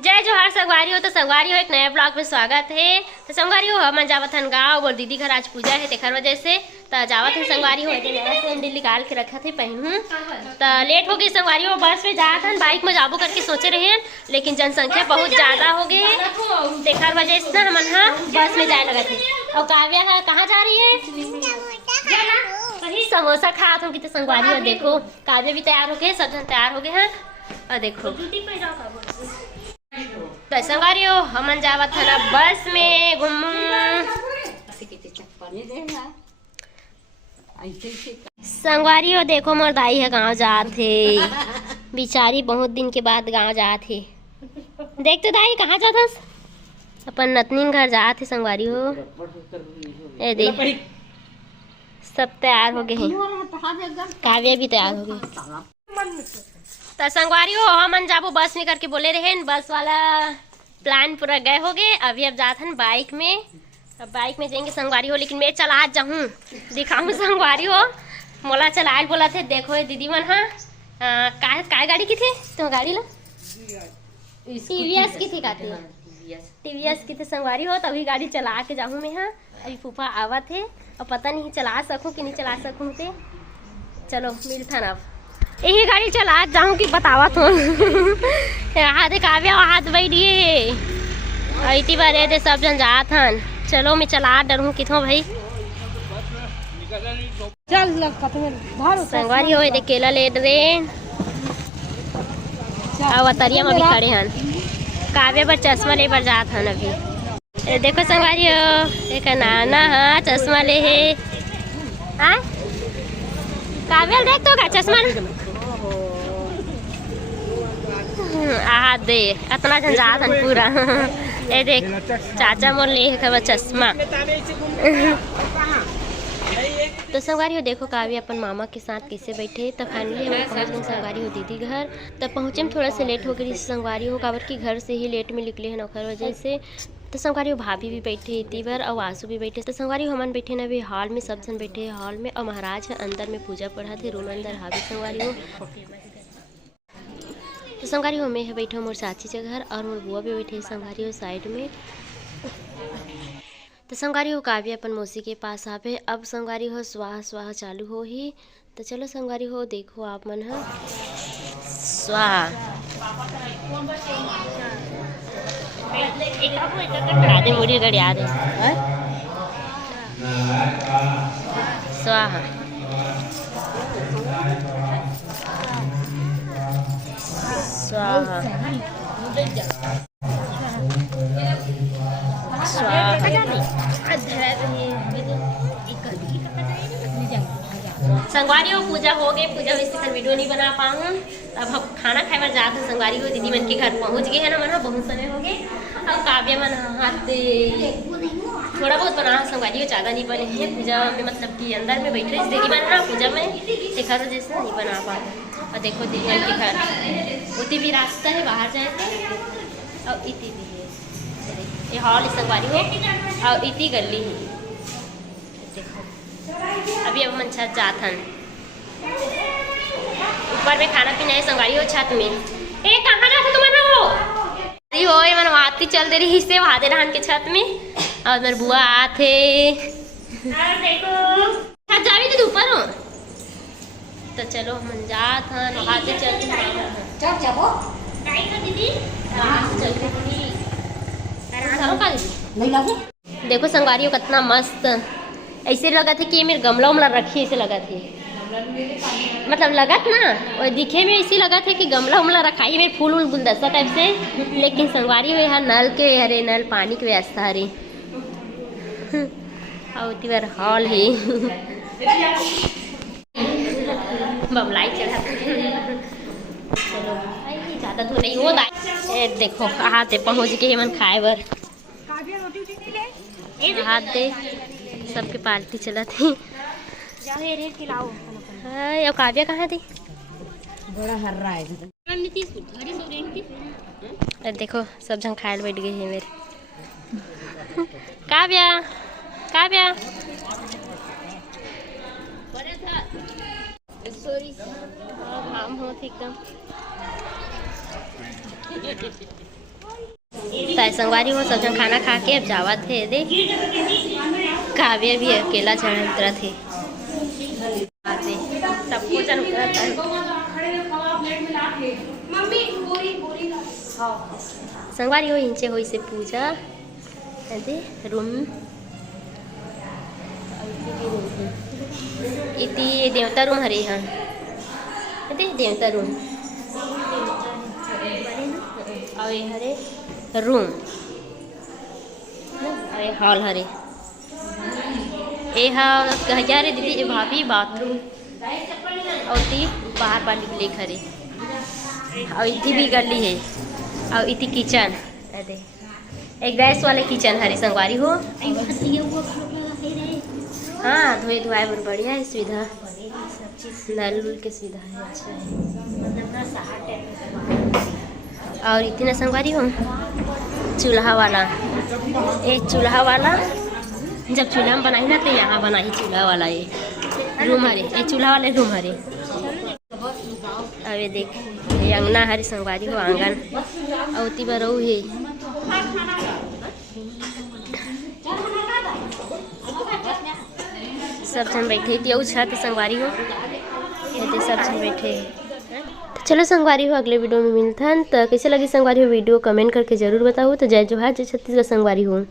जय जोहार संगवारी हो। तो संगवारी हो एक नया ब्लॉग में स्वागत है। तो संगवारी हो हम जावत हन गाँव और दीदी घर आज पूजा है तेखर वजह से तो जावत है संगवारी हो नया सैंडल निकाल के रखा थे पहनूँ तो लेट हो गई संगवारी हो। बस में जात हन बाइक में जाबो करके सोचे रहे हैं लेकिन जनसंख्या बहुत ज्यादा हो गई है तेखर वजह से ना हम हाँ बस में जाए लगा थे। और काव्या है कहाँ जा रही है? समोसा खात होगी। तो संगवारी हो देखो काव्या भी तैयार हो गए सब जन तैयार हो गए हैं और देखो तो संगवारी हो हमन जावत है ना बस में घूमू। संगवारी हो देखो मोर दाई है गाँव जात है बिचारी बहुत दिन के बाद गाँव जात है। देख तो दाई कहाँ जात हस? अपन नतनी घर जात है संगवारी हो। ए देख सब तैयार हो गए हैं काव्या भी तैयार हो गई। तो संगवारी हो हमन जाबो बस में करके बोले रहे बस वाला प्लान पूरा गए हो गए। अभी अब जात हन बाइक में। अब बाइक में जाएंगे संगवारी हो लेकिन मैं चला जाऊँ दिखाऊँ संगवारी हो मोला चलाए बोला थे। देखो ये दीदी मन हाँ काय गाड़ी की थी तो गाड़ी ला टीवीएस की थी काती टीवीएस की थी संगवारी हो। तभी गाड़ी चला के जाऊँ मैं। हाँ अभी फूफा आवा थे और पता नहीं चला सकूँ कि नहीं चला सकूँ। ते चलो मिलता अब यही गाड़ी चला जाऊँ कि बतावा तो हाथ काव्या हाथ बैठिए इतनी बार दे सब जन जात हन। चलो मैं चला डरूँ किथों भाई चल संगवारी हो दे केला ले ट्रेन अवतरिया में भी खड़े हन। काव्या पर चश्मा ले बर जात हन। अभी देखो संगवारी हो एक नाना हाँ चश्मा ले है हाँ काव्या देख तो का चश्मा आ दे इतना जन जात हन पूरा ए देख चाचा मोर ले खबर चश्मा। तो संगवारी हो देखो काव्या अपन मामा के साथ कैसे बैठे। तो फाइनली हम पहुँच गए संगवारी हो दीदी घर। तब पहुँचे में थोड़ा सा लेट हो गई संगवारी हो काबर की घर से ही लेट में निकले हैं नौकर वजह से। तो संगवारी हो भाभी भी बैठे इतनी बार और आंसू भी बैठे। तो संगवारी हो हमन बैठे ना अभी हॉल में सब जन बैठे हैं हॉल में और महाराज है अंदर में पूजा पढ़ा थे रूम अंदर हावी संगवारी हो। तो संगवारी हो मैं बैठे मोर चाची के घर और मोर बुआ भी बैठे संगवारी हो साइड में। तो संगवारी हो काव्या अपन मौसी के पास आवे। अब संगवारी हो स्वाहा स्वाहा चालू हो ही। तो चलो संगवारी हो देखो आप मन है स्वाहा मुड़ी गड़ी आ रही स्वाहा स्वाहा संगवारी हो पूजा हो गई। पूजा वैसे वीडियो नहीं बना पाऊँ। अब हम खाना खाए बार जाते हैं संगवारी हो दीदी मन के घर पहुँच गए हैं ना मन बहुत समय हो गए। अब काव्या मन हाथ थोड़ा बहुत बना संगवारी हो ज़्यादा नहीं बने हैं पूजा में मतलब कि अंदर में बैठे दीदी मन ना पूजा में देखा तो जैसे नहीं बना पाए। और देखो दीदी मन के घर उतनी भी रास्ता है बाहर जाए थे और इतनी भी है ये हॉल संगवारी हो और इतनी गली है। देखो अभी अब मन छत जात हन ऊपर में खाना पीना है संगवारी हो छत में। ए कहाँ जाते तुम हो ये मन आती चल दे रही से वहा दे रहन के छत में और मेरे बुआ आते देखो छत जावी दीदी ऊपर हो। तो चलो हम जात हन वहाते चलते जाबो दीदी देखो संगवारी हो कितना मस्त ऐसे लगा था कि मेरे गमला उमला रखी ऐसे लगा थे मतलब लगत ना और दिखे में ऐसे लगा था कि गमला उमला रखा है मेरे फूल उल गुलदस्ता टाइप से। लेकिन संगवारी हो यहाँ नल के हरे नल पानी की व्यवस्था हरे और बार हॉल है बमलाई चढ़ा चलो ज़्यादा तो नहीं हो देखो हाथ पहुँच गए मन खाए बर हाथ दे सबके पार्टी चला थी। और काव्या कहाँ थी? बड़ा हर रहा है देखो सब जन खाए बैठ गए हैं मेरे काव्या काव्या सॉरी हम हो एकदम है संगवारी हो। सब जन खाना खा के अब जावा थे। देख काव्य भी अकेला चढ़ उतरा थे। सबको जन उतरत है। संगवारी हो इंचे हो से पूजा रूम इति देवता रूम हरे हाँ देवता रूम और ये हरे रूम अरे हॉल हरे ए कहिया रे दीदी भाभी बाथरूम और ती बाहर वाली लेख हरे और इति भी गली है और इति किचन अरे एक गैस वाले किचन हरे संगवारी हो। हाँ धोए धुआए बहुत बढ़िया है सुविधा नल उल के सुविधा है अच्छा है। और इतना संगवारी हो चूल्हा वाला ये चूल्हा वाला जब चूल्हा में बनाई ना तो यहाँ बनाई चूल्हा वाला ये रूम हरे ये चूल्हा वाले रूम हरे। अब ये देख ये अंगना हरे संगवारी हो आंगन अवती बरऊ है। सब जन बैठे थी छत संगवारी हो ये सब जन बैठे। तो चलो संगवारी हो अगले वीडियो में मिलता है। तो कैसे लगी संगवारी हो वीडियो कमेंट करके जरूर बताओ। तो जय जोहार जय छत्तीसगढ़ संगवारी हो।